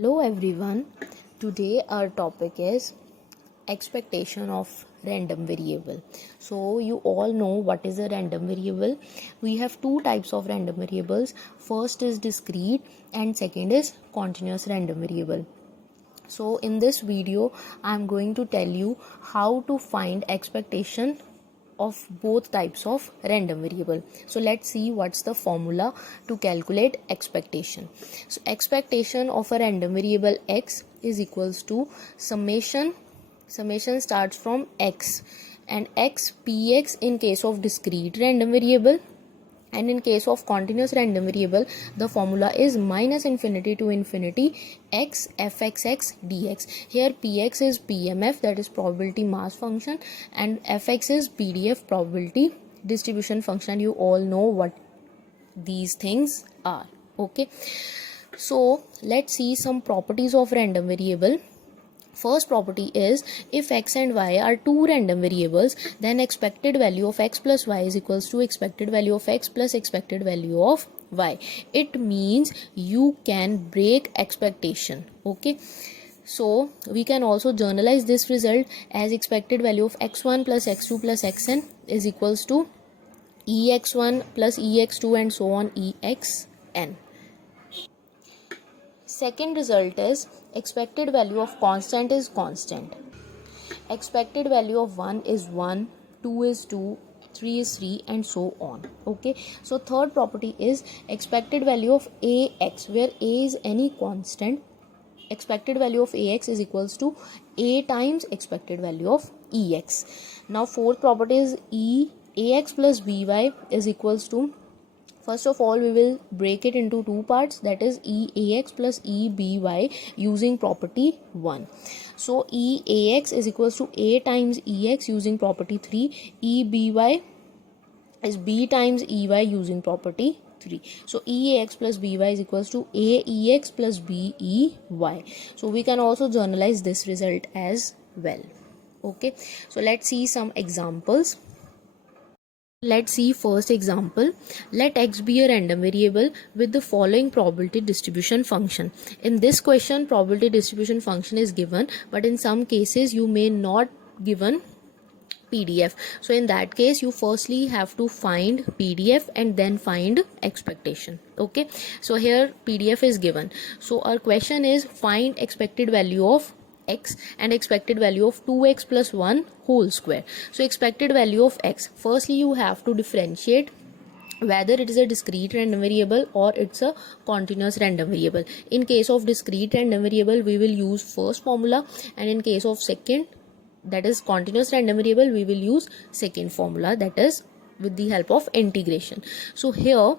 Hello everyone. Today our topic is expectation of random variable. So you all know what is a random variable. We have two types of random variables. First is discrete and second is continuous random variable. So in this video I am going to tell you how to find expectation of both types of random variable. So let's see what's the formula to calculate expectation. So expectation of a random variable x is equals to summation starts from x and x px in case of discrete random variable, and in case of continuous random variable the formula is minus infinity to infinity x fxx dx. Here px is pmf, that is probability mass function, and fx is pdf, probability distribution function. You all know what these things are. Okay, so let's see some properties of random variable. First property is, if x and y are two random variables, then expected value of x plus y is equals to expected value of x plus expected value of y. It means you can break expectation. Okay, so we can also generalize this result as expected value of x1 plus x2 plus xn is equals to ex1 plus ex2 and so on exn. Second result is expected value of constant is constant. Expected value of 1 is 1, 2 is 2, 3 is 3 and so on. Okay, so third property is expected value of ax, where a is any constant. Expected value of ax is equals to a times expected value of ex. Now fourth property is ax plus by is equals to, first of all we will break it into two parts, that is eax plus eby using property 1. So eax is equals to a times ex using property 3, eby is b times ey using property 3. So eax plus by is equals to aex plus bey. So we can also generalize this result as well. Okay, so let's see some examples. Let's see first example. Let x be a random variable with the following probability distribution function. In this question probability distribution function is given, but in some cases you may not given PDF. So in that case you firstly have to find PDF and then find expectation. Okay, so here PDF is given. So our question is find expected value of x and expected value of 2x plus 1 whole square. So expected value of x, firstly you have to differentiate whether it is a discrete random variable or it's a continuous random variable. In case of discrete random variable we will use first formula, and in case of second, that is continuous random variable, we will use second formula, that is with the help of integration. So here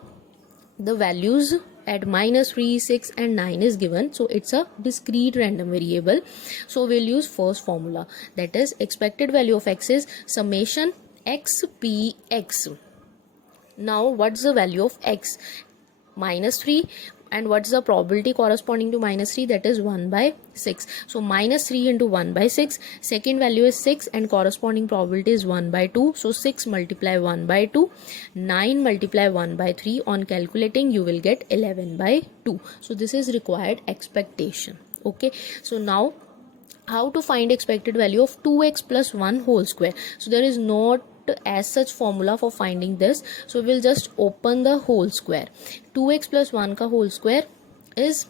the values at -3, 6 and 9 is given, so it's a discrete random variable. So we'll use first formula, that is expected value of x is summation x px. Now what's the value of x? -3, and what's the probability corresponding to -3? That is 1 by 6. So -3 into 1 by 6, second value is 6 and corresponding probability is 1 by 2. So 6 multiply 1 by 2, 9 multiply 1 by 3. On calculating you will get 11 by 2. So this is required expectation. Okay, so now how to find expected value of 2x plus 1 whole square? So there is not as such formula for finding this, so we'll just open the whole square. 2x plus 1 ka whole square is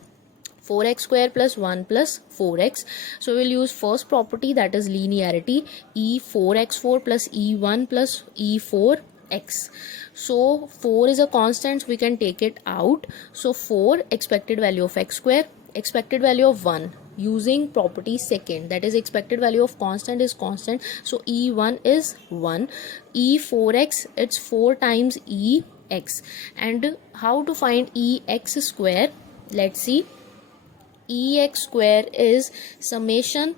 4x square plus 1 plus 4x. So we'll use first property, that is linearity, e4x4 plus e1 plus e4x. So 4 is a constant, so we can take it out. So 4 expected value of x square, expected value of 1 using property second, that is expected value of constant is constant, so e1 is 1, e4x it's 4 times ex. And how to find ex square? Let's see. Ex square is summation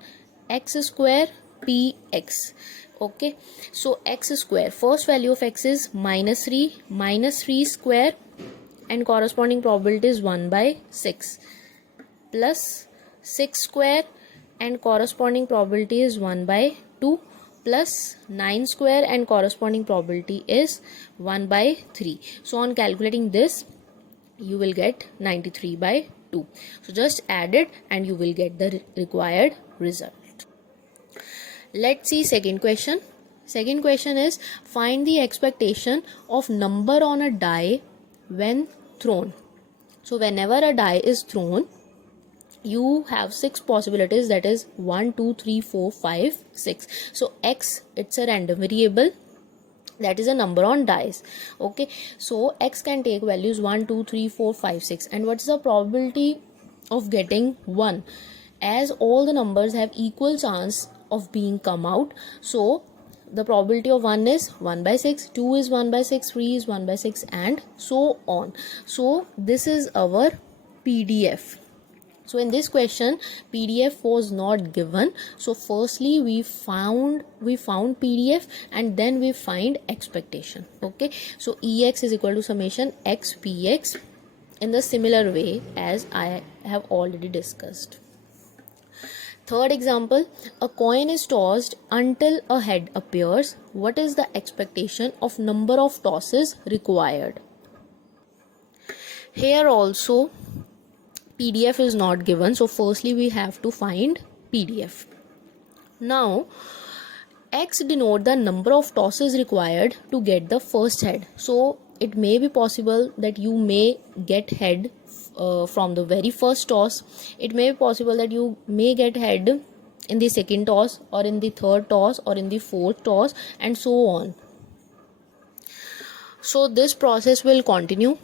x square px. Okay, so x square, first value of x is -3 square and corresponding probability is 1 by 6, plus 6 square and corresponding probability is 1 by 2, plus 9 square and corresponding probability is 1 by 3. So on calculating this you will get 93 by 2. So just add it and you will get the required result. Let's see second question. Second question is, find the expectation of number on a die when thrown. So whenever a die is thrown, you have 6 possibilities, that is 1 2 3 4 5 6. So x, it's a random variable, that is a number on dice. Okay, so x can take values 1 2 3 4 5 6. And what's the probability of getting 1? As all the numbers have equal chance of being come out, so the probability of 1 is 1 by 6, 2 is 1 by 6, 3 is 1 by 6, and so on. So this is our PDF. So in this question, PDF was not given. So firstly we found PDF, and then we find expectation. Okay, so EX is equal to summation x PX in the similar way as I have already discussed. Third example, a coin is tossed until a head appears. What is the expectation of number of tosses required? Here also PDF is not given, so firstly we have to find PDF. Now X denote the number of tosses required to get the first head. So it may be possible that you may get head from the very first toss. It may be possible that you may get head in the second toss, or in the third toss, or in the fourth toss, and so on. So this process will continue,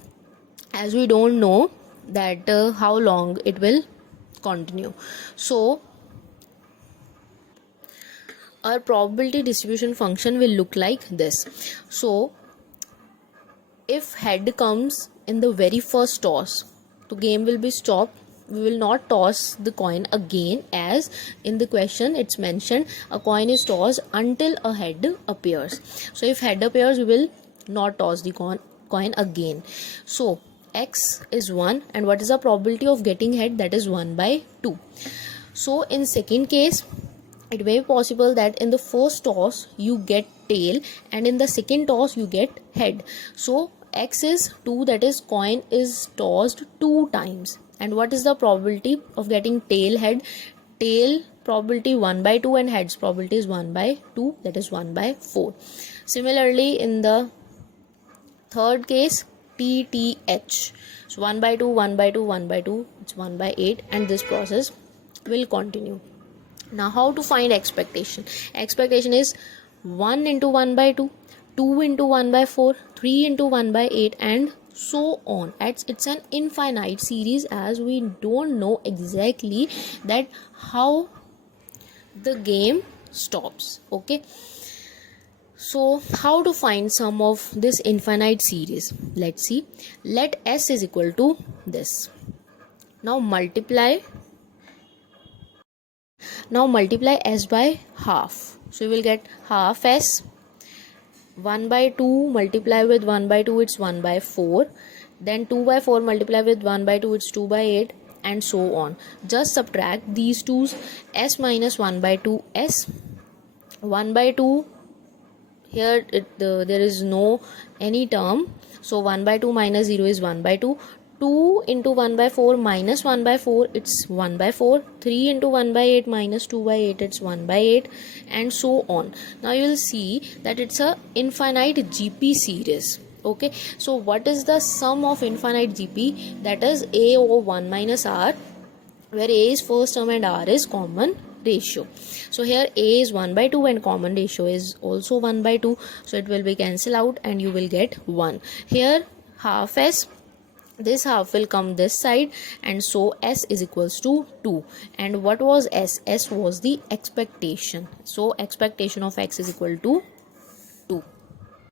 as we don't know that how long it will continue. So our probability distribution function will look like this. So if head comes in the very first toss, the game will be stopped. We will not toss the coin again, as in the question it's mentioned a coin is tossed until a head appears. So if head appears, we will not toss the coin again. So X is 1, and what is the probability of getting head? That is 1 by 2. So in second case, it may be possible that in the first toss you get tail, and in the second toss you get head. So X is 2, that is coin is tossed 2 times. And what is the probability of getting tail head? Tail probability 1 by 2 and heads probability is 1 by 2, that is 1 by 4. Similarly in the third case, TTH, so 1 by 2, 1 by 2, 1 by 2, it's 1 by 8, and this process will continue. Now how to find expectation? Expectation is 1 into 1 by 2, 2 into 1 by 4, 3 into 1 by 8, and so on. It's an infinite series, as we don't know exactly that how the game stops. Okay, so how to find sum of this infinite series? Let's see. Let S is equal to this. Now multiply S by half. So you will get half S. 1 by 2 multiply with 1 by 2, it's 1 by 4. Then 2 by 4 multiply with 1 by 2, it's 2 by 8, and so on. Just subtract these twos. S minus 1 by 2 S. 1 by 2, here there is no any term, so 1 by 2 minus 0 is 1 by 2. 2 into 1 by 4 minus 1 by 4, it's 1 by 4. 3 into 1 by 8 minus 2 by 8, it's 1 by 8, and so on. Now you will see that it's a infinite GP series. Okay, so what is the sum of infinite GP? That is A over 1 minus R, where A is first term and R is common ratio. So here A is 1 by 2 and common ratio is also 1 by 2, so it will be cancelled out and you will get 1. Here half S, this half will come this side, and so S is equals to 2. And what was S? S was the expectation. So expectation of X is equal to